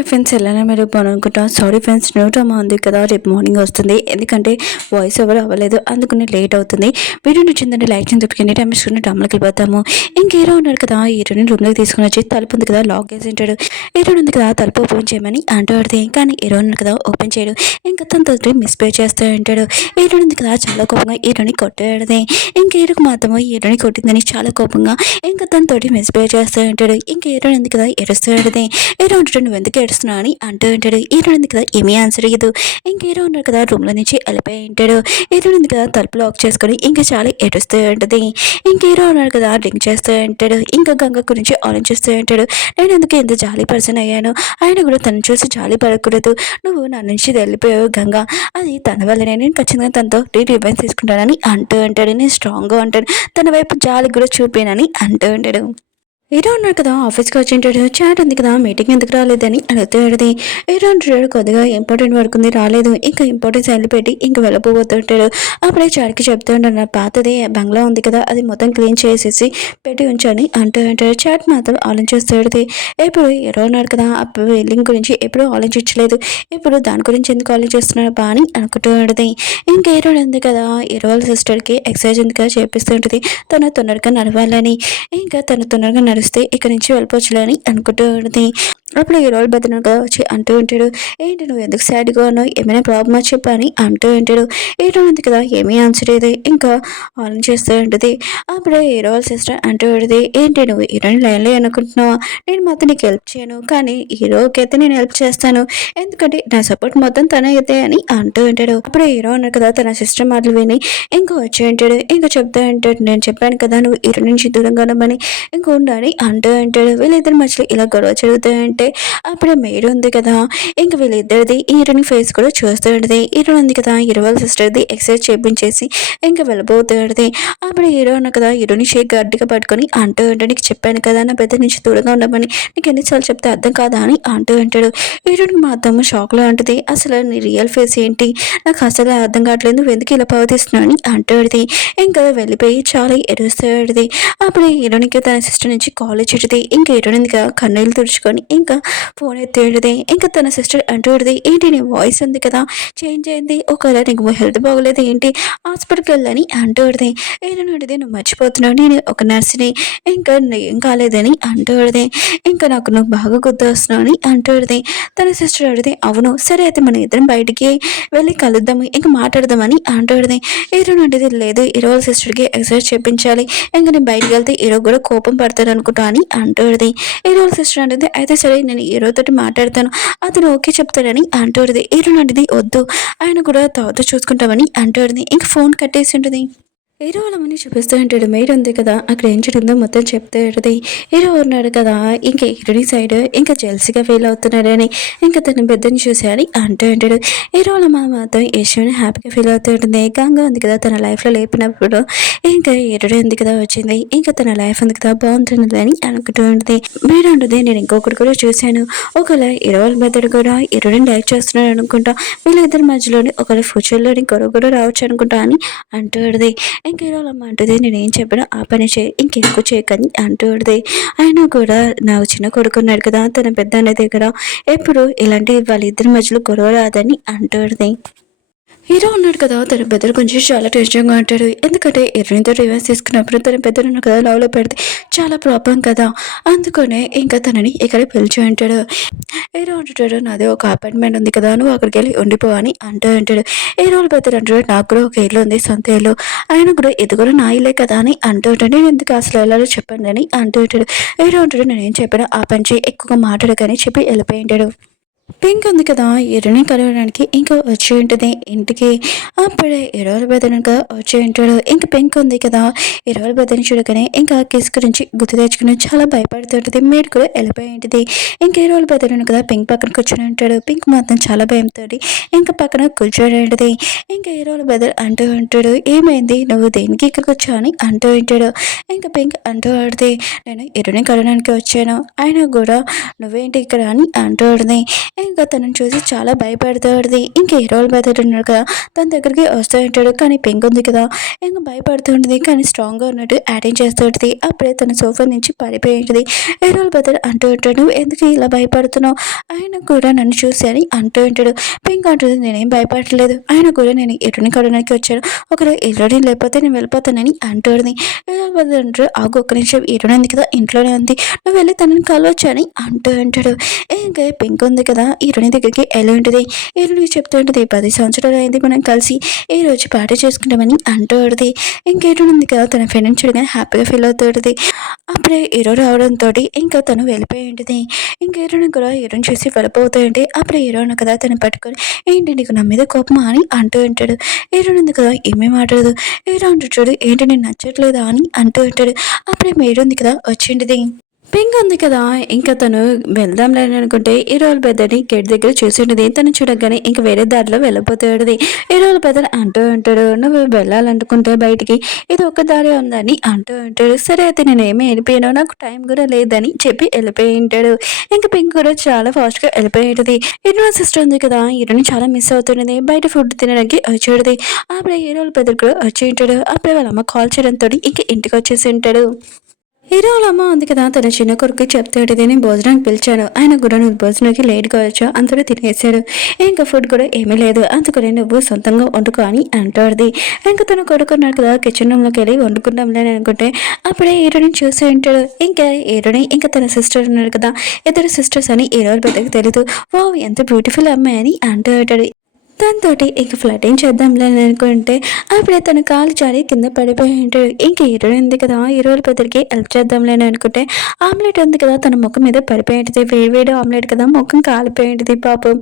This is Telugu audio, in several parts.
హాయ్ ఫ్రెండ్స్, ఎలానే మీరు బాగునుకుంటా. సారీ ఫ్రెండ్స్, న్యూ డ్రామా ఉంది కదా, రేపు మార్నింగ్ వస్తుంది. ఎందుకంటే వాయిస్ ఓవర్ అవ్వలేదు, అందుకని లేట్ అవుతుంది. వీడియో నచ్చిందంటే లైక్ చేసి తిప్పుకుని టైం ఇచ్చుకుని డ్రామాకి వెళ్ళిపోతాము. ఇంక హీరో ఉన్నాడు కదా, హీరోని రూమ్లోకి తీసుకుని వచ్చి తలుపు ఉంది కదా లాక్ చేసి ఉంటాడు. హీరో ఉంది కదా తలుపు ఓపెన్ చేయమని అంటూ ఆడితే, కానీ హీరో ఉన్నాడు కదా ఓపెన్ చేయడు. ఇంకా తనతో మిస్బిహేవ్ చేస్తూ ఉంటాడు. హీరో ఉంది కదా చాలా కోపంగా హీరోని కొట్టాడితే, ఇంక హీరోకి మాత్రము హీరోని కొట్టిందని చాలా కోపంగా ఇంకా తనతోటి మిస్బిహేవ్ చేస్తూ ఉంటాడు. ఇంక హీరో ఉంది కదా ఏడుస్తూ ఆడితే, హీరో ఉంటాడు నువ్వు ఎందుకు ఏడుస్తున్నావు అని అంటూ ఉంటాడు. హీరో ఉంది కదా ఏమీ ఆన్సర్ ఇయ్యదు. ఇంక హీరో ఉన్నాడు కదా రూమ్లో నుంచి వెళ్ళిపోయి ఉంటాడు. హీరో ఉంది కదా తలుపు లాక్ చేసుకొని ఇంకా చాలా ఏడుస్తూ ఉంటుంది. ఇంక హీరో ఉన్నాడు కదా డ్రింక్ చేస్తూ ఉంటాడు. ఇంకా గంగ గురించి ఆలోచిస్తూ ఉంటాడు. నేను ఎందుకు ఎంత జాలి పర్సన్ అయ్యాను, ఆయన కూడా తను చూసి జాలి పడకూడదు. నువ్వు నా నుంచి వెళ్ళిపోయావు గంగ, అది తన వల్లనే, నేను ఖచ్చితంగా తనతో రివెంజ్ తీసుకుంటానని అంటూ ఉంటాడు. నేను స్ట్రాంగ్గా ఉంటాను, తన వైపు జాలి కూడా చూపానని అంటూ ఉంటాడు. హీరో ఉన్నాడు కదా ఆఫీస్కి వచ్చి ఉంటాడు. చాట్ ఉంది కదా మీటింగ్ ఎందుకు రాలేదని అడుగుతాడు. హీరో అంటాడు కొద్దిగా ఇంపార్టెంట్ వర్క్ ఉంది రాలేదు. ఇంకా ఇంపార్టెంట్ సైన్లు పెట్టి ఇంకా వెళ్ళిపోతుంటాడు. అప్పుడే చాట్కి చెప్తూ ఉంటాడు, పాతది బంగ్లా ఉంది కదా అది మొత్తం క్లీన్ చేసేసి పెట్టి ఉంచని అంటూ ఉంటాడు. చాట్ మాత్రం ఆలోచిస్తాడు. ఇప్పుడు హీరో ఉన్నాడు కదా అప్పుడు బిల్డింగ్ గురించి ఎప్పుడు ఆలోచించలేదు, ఇప్పుడు దాని గురించి ఎందుకు ఆలోచిస్తున్నాడు బా అని అనుకుంటూ ఉంటుంది. ఇంకా హీరో ఉంది కదా హీరో వాళ్ళ సిస్టర్కి ఎక్సర్సైజ్ ఉంది కదా చేపిస్తూ ఉంటుంది. తను తొందరగా నడవాలని, ఇంకా తను తొందరగా నడిస్తే ఇక్కడి నుంచి వెళ్ళిపోవచ్చులే అని అనుకుంటూ ఉంటుంది. అప్పుడు ఈ రోజు బెదనగా వచ్చి అంటూ ఉంటాడు, ఏంటి నువ్వు ఎందుకు సాడ్గా ఉన్నావు, ఏమైనా ప్రాబ్లమా చెప్పా అని అంటూ ఉంటాడు. హీరో ఉంది కదా ఏమీ ఆన్సర్ లేదు, ఇంకా ఆలోచన చేస్తూ ఉంటుంది. అప్పుడే హీరో వాళ్ళ సిస్టర్ అంటూ ఉంటుంది, ఏంటి నువ్వు హీరోని లైన్లో అనుకుంటున్నావా, నేను మాత్రం నీకు హెల్ప్ చేయను, కానీ హీరోకి అయితే నేను హెల్ప్ చేస్తాను, ఎందుకంటే నా సపోర్ట్ మొత్తం తన అయితే అని అంటూ ఉంటాడు. అప్పుడు హీరో ఉన్నాడు కదా తన సిస్టర్ మాటలు విని ఇంకా వచ్చి ఉంటాడు. ఇంకా చెప్తా ఉంటాడు, నేను చెప్పాను కదా నువ్వు హీరో నుంచి దూరంగా ఉండమని, ఇంకా ఉండాలి అంటూ ఉంటాడు. వీళ్ళిద్దరి మధ్యలో ఇలా గొడవ జరుగుతాయంటే అప్పుడే మేడ్ ఉంది కదా, ఇంక వీళ్ళిద్దరిది హీరోని ఫేస్ కూడా చూస్తూ ఉంటుంది. హీరో ఉంది కదా హీరో వాళ్ళ సిస్టర్ది ఎక్సర్సైజ్ చేపించేసి ఇంకా వెళ్ళబోతుంది. అప్పుడు హీరో ఉన్న కదా హీరోని షేక్ గట్టిగా పట్టుకొని అంటూ ఉంటాడు, నీకు చెప్పాను కదా నా పెద్ద నుంచి దూరంగా ఉండమని, నీకు ఎన్నిసార్లు చెప్తే అర్థం కాదా అని అంటూ ఉంటాడు. హీరోనికి మాత్రం షాక్లో ఉంటుంది, అసలు నీ రియల్ ఫేస్ ఏంటి, నాకు అసలు అర్థం కావట్లేదు, నువ్వు ఎందుకు ఇలా ప్రవర్తిస్తున్నావు అని అంటూ ఉంటుంది. ఇంకా వెళ్ళిపోయి చాలా ఎడుస్తూ ఉంటుంది. అప్పుడు హీరోనికి తన సిస్టర్ నుంచి కాల్ వచ్చేది. ఇంకా హీరోని కన్నీళ్ళు తుడుచుకొని ఇంకా ఫోన్ ఎత్తేడిది. ఇంకా తన సిస్టర్ అంటూడిది, ఏంటి నీ వాయిస్ ఉంది కదా చేంజ్ అయింది, ఒకవేళ నీకు హెల్త్ బాగోలేదు ఏంటి, హాస్పిటల్కి వెళ్ళని అంటూడిది. ఏదన్నాడిది నువ్వు మర్చిపోతున్నావు, నేను ఒక నర్స్ని, ఇంకా ఏం కాలేదని అంటూడిది. ఇంకా నాకు నువ్వు బాగా గుర్తొస్తున్నావు అని అంటూడిది. తన సిస్టర్ అడిగితే అవును సరే అయితే మన ఇద్దరం బయటికి వెళ్ళి కలుద్దాము ఇంకా మాట్లాడదామని అంటూడిది. హీరో అంటే లేదు హీరో సిస్టర్కి ఎక్సర్సైజ్ చేయించాలి, ఇంకా నేను బయటికి వెళ్తే హీరో కూడా కోపం పడతాడు అనుకుంటా అని అంటూడిది. హీరో సిస్టర్ అంటే అయితే సరే నేను హీరోతోటి మాట్లాడతాను, అతను ఓకే చెప్తాడని అంటూడిది. హీరో అంటే వద్దు ఆయన కూడా తర్వాత చూసుకుంటామని అంటూడిది. ఇంక ఫోన్ కట్టేసి ఉంటుంది. హీరో వాళ్ళ మనీ చూపిస్తూ ఉంటాడు. మేడ్ ఉంది కదా అక్కడ ఏం జరుగుతుందో మొత్తం చెప్తూ ఉంటుంది. హీరో ఉన్నాడు కదా ఇంకా హీరోని సైడ్ ఇంకా జెల్సీగా ఫీల్ అవుతున్నాడని, ఇంకా తన పెద్దని చూసేయాలి అంటూ ఉంటాడు. హీరో వాళ్ళ మా మాత్రం యశ్వని హ్యాపీగా ఫీల్ అవుతూ ఉంటుంది. గంగా ఉంది కదా తన లైఫ్లో లేపినప్పుడు ఇంకా హీరో ఉంది కదా వచ్చింది, ఇంకా తన లైఫ్ ఉంది కదా బాగుంటుంది అని అనుకుంటూ ఉంటుంది. మేడ్ ఉంటుంది, నేను ఇంకొకటి కూడా చూశాను, ఒకవేళ హీరో వాళ్ళ మెదడు కూడా హీరోని లైక్ చేస్తున్నాడు అనుకుంటా, వీళ్ళిద్దరి మధ్యలోని ఒకవేళ ఫ్యూచర్లోని గొడవ కూడా రావచ్చు అనుకుంటా అని అంటూ ఉంటుంది. ఇంక హీరోలమ్మ అంటుంది, నేనేం చెప్పినా ఆ పని చేయి ఇంకెక్కువ చేయకని అంటూ ఉంటుంది. ఆయన కూడా నాకు చిన్న కొడుకున్నాడు కదా తన పెద్ద అనే దగ్గర ఎప్పుడు ఇలాంటి వాళ్ళిద్దరి మధ్యలో గొడవ రాదని అంటూ ఉంటుంది. హీరో ఉన్నాడు కదా తన పెద్దల గురించి చాలా టెన్షన్గా ఉంటాడు. ఎందుకంటే హీరోయిన్తో రివర్స్ తీసుకున్నప్పుడు తన పెద్దలు ఉన్న కదా లవ్లో పెడితే చాలా ప్రాబ్లం కదా, అందుకనే ఇంకా తనని ఇక్కడ పిలిచి ఉంటాడు. హీరో అంటాడు, నాది ఒక అపార్ట్మెంట్ ఉంది కదా నువ్వు అక్కడికి వెళ్ళి ఉండిపో అని అంటూ ఉంటాడు. హీరోల పెద్దలు అంటాడు, నాకు కూడా ఒక ఇల్లు ఉంది సొంత ఇల్లు, ఆయన కూడా ఇది కూడా నా ఇల్లే కదా అని అంటూ ఉంటాడు. నేను ఎందుకు అసలు వెళ్ళాలో చెప్పండి అని అంటూ ఉంటాడు. హీరో అంటాడు, నేనేం చెప్పినా ఆ పని చేయి ఎక్కువగా మాట్లాడకని చెప్పి వెళ్ళిపోయి ఉంటాడు. పింక్ ఉంది కదా హీరోని కలవడానికి ఇంకా వచ్చి ఉంటుంది ఇంటికి. అప్పుడే హీరోల బెదనక వచ్చి ఉంటాడు. ఇంకా పింక్ ఉంది కదా హీరోల బెదని చూడగానే ఇంకా కిస్ గురించి గుర్తు తెచ్చుకుని చాలా భయపడుతుంటుంది. మేడ్ కూడా వెళ్ళిపోయి ఉంటుంది. ఇంకా హీరోల బెదను కదా పింక్ పక్కన కూర్చొని ఉంటాడు. పింక్ మాత్రం చాలా భయంతో ఇంకా పక్కన కూర్చొని ఉంటుంది. ఇంకా హీరోల బెదర్ అంటూ ఉంటాడు, ఏమైంది నువ్వు దేనికి ఇక్కడికి వచ్చావు అని అంటూ ఉంటాడు. ఇంకా పింక్ అంటూ ఆడితే, నేను హీరోని కలవడానికి వచ్చాను, అయినా కూడా నువ్వేంటి ఇక్కడ అని అంటూ ఉంటుంది. ఇంకా తనని చూసి చాలా భయపడుతుంది. ఇంక హీరోలు బయటన్నాడు కదా, తన దగ్గరికి వస్తూ ఉంటాడు. కానీ పింక్ ఉంది కదా, ఇంకా భయపడుతూ ఉంటుంది. కానీ స్ట్రాంగ్గా ఉన్నట్టు యాక్టింగ్ చేస్తూ ఉంటుంది. అప్పుడే తన సోఫా నుంచి పడిపోయి ఉంటుంది. హీరోలు బయట అంటూ ఉంటాడు, ఎందుకు ఇలా భయపడుతున్నావు, ఆయన కూడా నన్ను చూసి అని అంటూ ఉంటాడు. పింక్ అంటుంది, నేనేం భయపడలేదు, ఆయన కూడా నేను ఎటుని కడడానికి వచ్చాను, ఒకరు ఎల్లుడి లేకపోతే నేను వెళ్ళిపోతానని అంటుంది. హీరోలు బయట అంటారు, ఆగు ఒక్క నిమిషం, ఎటుని ఉంది కదా ఇంట్లోనే ఉంది, నువ్వు వెళ్ళి తనని కలవచ్చు అని అంటూ ఉంటాడు. ఇంకా పింక్ ఉంది కదా హీరోని దగ్గరికి వెళ్ళి ఉంటుంది. హీరోనికి చెప్తూ ఉంటుంది, 10 సంవత్సరాలు అయింది మనం కలిసి ఈ రోజు పార్టీ చేసుకుంటామని అంటూ ఉంటుంది. ఇంకేటో ఉంది కదా తన ఫ్రెండ్ని చూడగానే హ్యాపీగా ఫీల్ అవుతూ ఉంటుంది. అప్పుడే హీరో రావడంతో ఇంకా తను వెళ్ళిపోయి ఉంటుంది. ఇంక హీరోని కూడా హీరోని చూసి వెళ్ళిపోతూ ఉంటే అప్పుడు హీరోని కదా తను పట్టుకొని, ఏంటి నీకు నా మీద కోపమా అని అంటూ ఉంటాడు. హీరోని ఉంది కదా ఏమీ మాట్లాడదు. హీరో అంటూ చూడు, ఏంటి నేను నచ్చట్లేదా అని అంటూ ఉంటాడు. అప్పుడే హీరో ఉంది కదా వచ్చింది. పింక్ ఉంది కదా, ఇంకా తను వెళ్దాంలే అనుకుంటే హీరోల పెద్దని గేట్ దగ్గర చూసిండేది. తను చూడగానే ఇంకా వేరే దారిలో వెళ్ళిపోతాడు. హీరోల పెద్దని అంటూ ఉంటాడు, నువ్వు వెళ్ళాలనుకుంటే బయటికి ఇది ఒక దారి ఉందని అంటూ ఉంటాడు. సరే అయితే నేను ఏమీ వెళ్ళిపోయాను, నాకు టైం కూడా లేదని చెప్పి వెళ్ళిపోయి ఉంటాడు. ఇంకా పింక్ కూడా చాలా ఫాస్ట్గా వెళ్ళిపోయి ఉంటుంది. హీరో సిస్టర్ ఉంది కదా, హీరోని చాలా మిస్ అవుతున్నది. బయట ఫుడ్ తినడానికి వచ్చేది. అప్పుడే హీరోల పెద్ద కూడా వచ్చి ఉంటాడు. అప్పుడే వాళ్ళ అమ్మ కాల్ చేయడంతో ఇంకా ఇంటికి వచ్చేసి ఉంటాడు. హీరో వాళ్ళ అమ్మ ఉంది కదా, తన చిన్న కొడుకు చెప్తాడు, నేను భోజనానికి పిలిచాను, ఆయన కూడా నువ్వు భోజనానికి లేట్గా వచ్చా, అంతలో తినేసాడు, ఇంకా ఫుడ్ కూడా ఏమీ లేదు, అందుకని నువ్వు సొంతంగా వండుకో అని అంటాడు. ఇంకా తను కొడుకున్నాడు కదా, కిచెన్ రూమ్లోకి వెళ్ళి వండుకుంటాంలే అనుకుంటే అప్పుడే హీరోని చూసి ఉంటాడు. ఇంకా హీరోని ఇంకా తన సిస్టర్ ఉన్నాడు కదా, ఇద్దరు సిస్టర్స్ అని హీరో పెద్దకి తెలీదు. వావ్ ఎంత బ్యూటిఫుల్ అమ్మాయి అని అంటూ ఉంటాడు. దాంతో ఇంక ఫ్లటింగ్ చేద్దాంలే అని అనుకుంటే అప్పుడే తన కాలు జారి కింద పడిపోయి ఉంటాడు. ఇంక హీరో ఉంది కదా, హీరోల పెద్దరికి హెల్ప్ చేద్దాంలే అని అనుకుంటే ఆమ్లెట్ ఉంది కదా తన ముఖం మీద పడిపోయి ఉంటుంది. వేడి ఆమ్లెట్ కదా, ముఖం కాలిపోయి ఉంటుంది పాపం.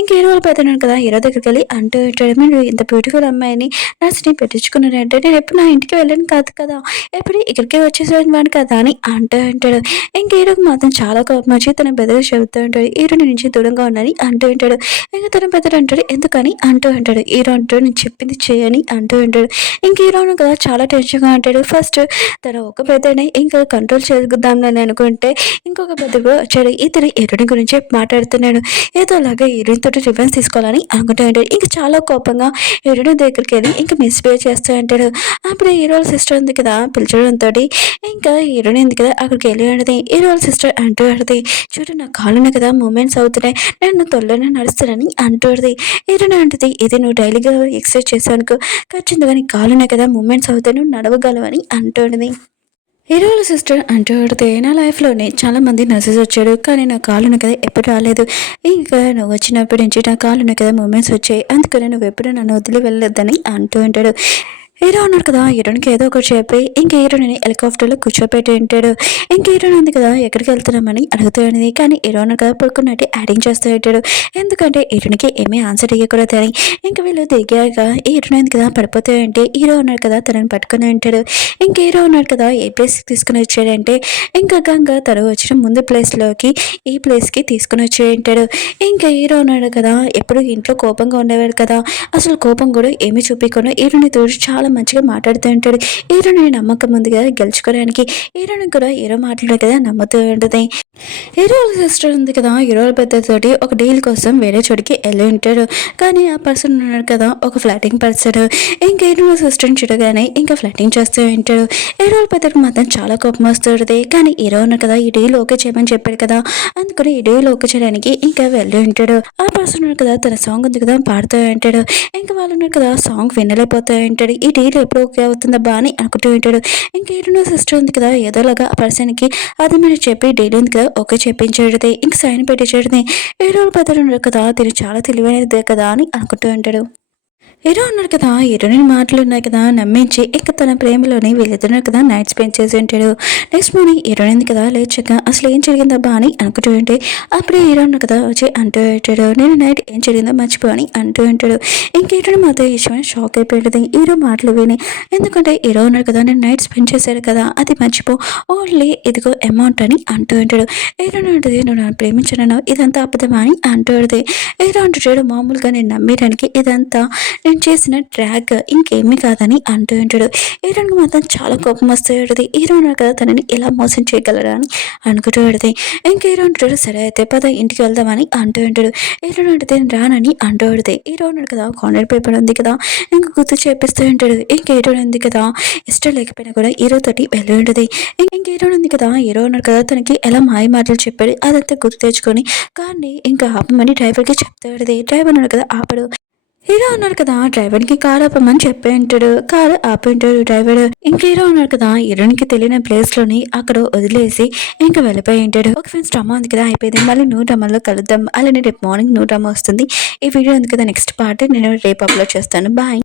ఇంక హీరోల పెద్దన్నాడు కదా, హీరో దగ్గరికి వెళ్ళి అంటూ ఉంటాడు, మీరు ఇంత బ్యూటిఫుల్ అమ్మాయిని నర్స్ని పెట్టించుకున్నారంటే నేను ఎప్పుడు నా ఇంటికి వెళ్ళాను కాదు కదా, ఎప్పుడు ఇక్కడికే వచ్చేసేవాడు కదా అని అంటూ ఉంటాడు. ఇంక హీరోకి మాత్రం చాలా కోపం వచ్చి తన బెదరు చెబుతూ ఉంటాడు, హీరోని నుంచి దూరంగా ఉన్నని అంటూ ఉంటాడు. ఇంకా తన బెదరు అంటాడు, ఎందుకని అంటూ ఉంటాడు. హీరో అంటాడు, నేను చెప్పింది చేయని అంటూ ఉంటాడు. ఇంక హీరోను కదా చాలా టెన్షన్గా అంటాడు. ఫస్ట్ తన ఒక పెద్దని ఇంకా కంట్రోల్ చేద్దాంలని అనుకుంటే ఇంకొక పెద్ద కూడా వచ్చాడు. ఇతను హీరోని గురించి మాట్లాడుతున్నాడు. ఏదోలాగా హీరోయిన్ తోటి రివెన్స్ తీసుకోవాలని అనుకుంటూ ఉంటాడు. ఇంకా చాలా కోపంగా హీరోని దగ్గరికి వెళ్ళి ఇంకా మిస్బిహేవ్ చేస్తూ ఉంటాడు. అప్పుడు హీరో సిస్టర్ ఉంది కదా పిలిచడంతో ఇంకా హీరోని ఉంది కదా అక్కడికి వెళ్ళి ఉంటుంది. హీరో సిస్టర్ అంటూ ఉంటుంది, చూడు నా కాళ్ళని కదా మూమెంట్స్ అవుతున్నాయి, నేను తొల్లోనే నడుస్తానని అంటుంది. హీరోని అంటుంది, ఇది నువ్వు డైలీగా ఎక్సర్సైజ్ చేసానుకో ఖచ్చితంగా నీ కాళ్ళనే కదా మూమెంట్స్ అవుతాయి, నువ్వు నడవగలవని అంటుంది. హీరోల సిస్టర్ అంటూ పడితే నా లైఫ్లోనే చాలామంది నర్సెస్ వచ్చాడు, కానీ నా కాళ్ళను కదా ఎప్పుడు రాలేదు, ఇంకా నువ్వు వచ్చినప్పటి నుంచి నా కాళ్ళను కదా మూమెంట్స్ వచ్చాయి, అందుకని నువ్వు ఎప్పుడు నన్ను వదిలి వెళ్ళొద్దని అంటూ ఉంటాడు. హీరో ఉన్నాడు కదా, హీరోనికి ఏదో ఒకటి చెప్పి ఇంక హీరోని హెలికాప్టర్లో కూర్చోపెట్టి ఉంటాడు. ఇంక హీరోని ఉంది కదా ఎక్కడికి వెళ్తున్నామని అడుగుతూ ఉండేది. కానీ హీరో ఉన్నాడు కదా పడుకున్నట్టు యాడింగ్ చేస్తూ ఉంటాడు. ఎందుకంటే హీరోనికి ఏమీ ఆన్సర్ ఇవ్వకూడదని. ఇంక వీళ్ళు దిగాక హీరోని ఉంది కదా పడిపోతూ ఉంటే హీరో ఉన్నాడు కదా తనని పట్టుకుని ఉంటాడు. ఇంక హీరో ఉన్నాడు కదా ఏ ప్లేస్కి తీసుకుని వచ్చాడంటే ఇంకా గంగ తను వచ్చిన ముందు ప్లేస్లోకి ఈ ప్లేస్కి తీసుకుని వచ్చి ఉంటాడు. ఇంకా హీరో ఉన్నాడు కదా ఎప్పుడు ఇంట్లో కోపంగా ఉండేవాడు కదా, అసలు కోపం కూడా ఏమీ చూపించకుండా హీరోని తోడు చాలా మంచిగా మాట్లాడుతూ ఉంటాడు. హీరోని నమ్మకం ఉంది కదా గెలుచుకోవడానికి. హీరోని కూడా హీరో మాట్లాడే కదా నమ్ముతూ ఉంటుంది. హీరో సిస్టర్ ఉంది కదా, హీరోల పెద్దతోటి ఒక డీల్ కోసం వేరే చోటికి వెళ్ళి ఉంటాడు. కానీ ఆ పర్సన్ ఉన్నాడు కదా ఒక ఫ్లాటింగ్ పర్సన్. ఇంకా హీరో సిస్టర్ని చూడగానే ఇంకా ఫ్లాటింగ్ చేస్తూ ఉంటాడు. హీరోల పెద్దకి మాత్రం చాలా కోపం వస్తుంది. కానీ హీరో ఉన్నాడు కదా ఈ డీల్ ఓకే చేయమని చెప్పాడు కదా, అందుకని ఈ డీల్ ఓకే చేయడానికి ఇంకా వెళ్ళి ఉంటాడు. ఆ పర్సన్ ఉన్నాడు కదా తన సాంగ్ ఉంది కదా పాడుతూ ఉంటాడు. ఇంకా వాళ్ళు ఉన్నారు కదా సాంగ్ వినలేకపోతూ ఉంటాడు. ఈ డీల్ ఎప్పుడు ఓకే అవుతుందా అని అనుకుంటూ ఉంటాడు. ఇంకా హీరో సిస్టర్ ఉంది కదా ఏదోలాగా ఆ పర్సన్కి అది మీరు చెప్పి డీల్ ఉంది కదా ఓకే చెప్పించాడు. ఇంక సైన్ పెట్టించాడు. హీరోల పెద్దలు ఉన్నారు కదా తిని చాలా తెలివైనదే కదా అని అనుకుంటూ ఉంటాడు. హీరో ఉన్నారు కదా హీరోయిన్ మాటలు ఉన్నాయి కదా నమ్మించి ఇంకా తన ప్రేమలోని వీళ్ళిద్దరు కదా నైట్ స్పెండ్ చేసి ఉంటాడు. నెక్స్ట్ మార్నింగ్ హీరోయిన్ కదా లేచాక అసలు ఏం జరిగిందబ్బా అని అనుకుంటూ ఉంటే అప్పుడే హీరో ఉన్నారు కదా వచ్చి అంటూ ఉంటాడు, నేను నైట్ ఏం జరిగిందో మర్చిపో అని అంటూ ఉంటాడు. ఇంక హీరోని మాత్రం విషయమైన షాక్ అయిపోయింది హీరో మాటలు విని. ఎందుకంటే హీరో ఉన్నారు కదా నేను నైట్ స్పెండ్ చేశాడు కదా అది మర్చిపో, ఓన్లీ ఇదిగో అమౌంట్ అని అంటూ ఉంటాడు. హీరో ఉంటుంది, నువ్వు నన్ను ప్రేమించను ఇదంతా అబద్ధమా అని అంటూ ఉంటుంది. హీరో అంటాడు, మామూలుగా నేను నమ్మేయడానికి ఇదంతా నేను నేను చేసిన ట్రాక్ ఇంకేమీ కాదని అంటూ ఉంటాడు. హీరోయిన్కి మాత్రం చాలా కోపం వస్తూ ఉంటుంది. హీరో ఉన్నాడు కదా తనని ఎలా మోసం చేయగలరా అని అనుకుంటూ ఉంటుంది. ఇంక హీరో అంటాడు సరే అయితే పద ఇంటికి వెళ్దామని అంటూ ఉంటాడు. హీరో అంటే రానని అంటూ ఉంటుంది. హీరో ఉన్నాడు కదా కాంట్రాక్ట్ పేపర్ ఉంది కదా ఇంక గుర్తు చేపిస్తూ ఉంటాడు. ఇంక హీరో ఉంది కదా ఇష్టం లేకపోయినా కూడా హీరో తోటి వెళ్ళి ఉంటుంది. ఇంక హీరో ఉంది కదా హీరో ఉన్నాడు కదా తనకి ఎలా మాయ మాటలు చెప్పాడు అదంతా గుర్తు తెచ్చుకొని కార్ని ఇంకా ఆపమని డ్రైవర్కి చెప్తూ ఉంటుంది. డ్రైవర్ ఉన్నాడు కదా ఆపడు. హీరో ఉన్నాడు కదా డ్రైవర్కి కార్ ఆపమని చెప్పి ఉంటాడు. కార్ ఆపి ఉంటాడు డ్రైవర్. ఇంక హీరో ఉన్నాడు కదా హీరోయిన్కి తెలియని ప్లేస్ లోని అక్కడ వదిలేసి ఇంకా వెళ్ళిపోయి ఉంటాడు. ఒక ఫ్రెండ్స్ డ్రామా ఉంది కదా అయిపోయింది. మళ్ళీ న్యూ డ్రామాలో కలుద్దాం. అలానే రేపు మార్నింగ్ న్యూ డ్రామా వస్తుంది. ఈ వీడియో ఉంది కదా నెక్స్ట్ పార్ట్ నేను రేపు అప్లోడ్ చేస్తాను. బాయ్.